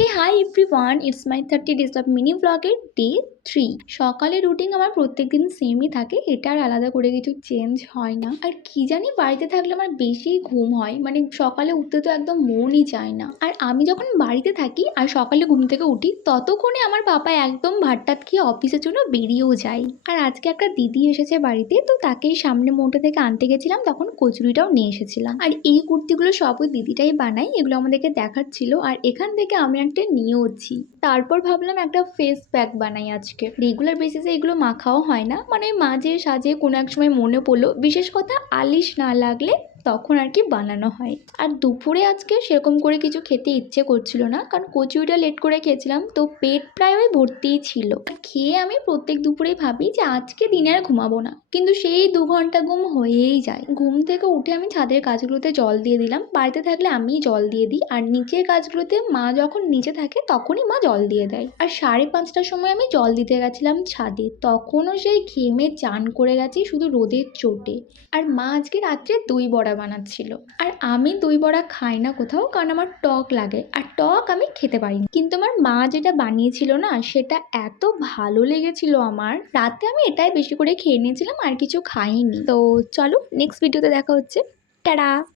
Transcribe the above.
Hey hi everyone, it's my 30 days of mini ব্লগের day 3। সকালের routine আমার প্রত্যেকদিন সেমই থাকে, এটা আর আলাদা করে কিছু চেঞ্জ হয় না। আর কি জানি বাড়িতে থাকলে আমার বেশি ঘুম হয়, মানে সকালে উঠতে তো একদম মনই চায় না। আর আমি যখন বাড়িতে থাকি আর সকালে ঘুম থেকে উঠি ততক্ষণে আমার পাপা একদম ভাতটাত খেয়ে অফিসের জন্য বেরিয়েও যায়। আর আজকে একটা দিদি এসেছে বাড়িতে, তো তাকেই সামনে মোটে থেকে আনতে গেছিলাম, তখন কচুরিটাও নিয়ে এসেছিলাম। আর এই কুর্তিগুলো সব ওই দিদিটাই বানাই, এগুলো আমাদেরকে দেখাচ্ছিল আর এখান থেকে আমি একটা নিয়েওছি। তারপর ভাবলাম একটা ফেস প্যাক বানাই আজকে। রেগুলার বেসিসে এগুলো মাখাও হয় না, মানে মাঝে সাঝে কোনো এক সময় মনে পড়লো, বিশেষ কথা আলিশ না লাগলে তখন আর কি বানানো হয়। আর দুপুরে আজকে সেরকম করে কিছু খেতে ইচ্ছে করছিল না, কারণ কচুরিটা লেট করে খেয়েছিলাম, তো পেট প্রায় ওই ভর্তিই ছিল। আর খেয়ে আমি প্রত্যেক দুপুরেই ভাবি যে আজকে দিনে আর ঘুমাবো না, কিন্তু সেই 2 ঘন্টা ঘুম হয়েই যায়। ঘুম থেকে উঠে আমি ছাদের গাছগুলোতে জল দিয়ে দিলাম, বাড়িতে থাকলে আমিই জল দিয়ে দিই, আর নিচের গাছগুলোতে মা যখন নিচে থাকে তখনই মা জল দিয়ে দেয়। আর 5:30টার সময় আমি জল দিতে গেছিলাম ছাদে, তখনও সেই ঘেমে চান করে গেছি শুধু রোদের চোটে। আর মা আজকে রাত্রে দই বড়া বানাচ্ছিল। আর আমি দই বড়া খাই না কোথাও, কারণ আমার টক লাগে, আর টক আমি খেতে পারি না। কিন্তু আমার মা যেটা বানিয়েছিল না, সেটা এত ভালো লেগেছিল আমার, রাতে আমি এটাই বেশি করে খেয়ে নিয়েছিলাম, আর কিছু খাইনি। তো চলো নেক্সট ভিডিওতে দেখা হচ্ছে। টাটা।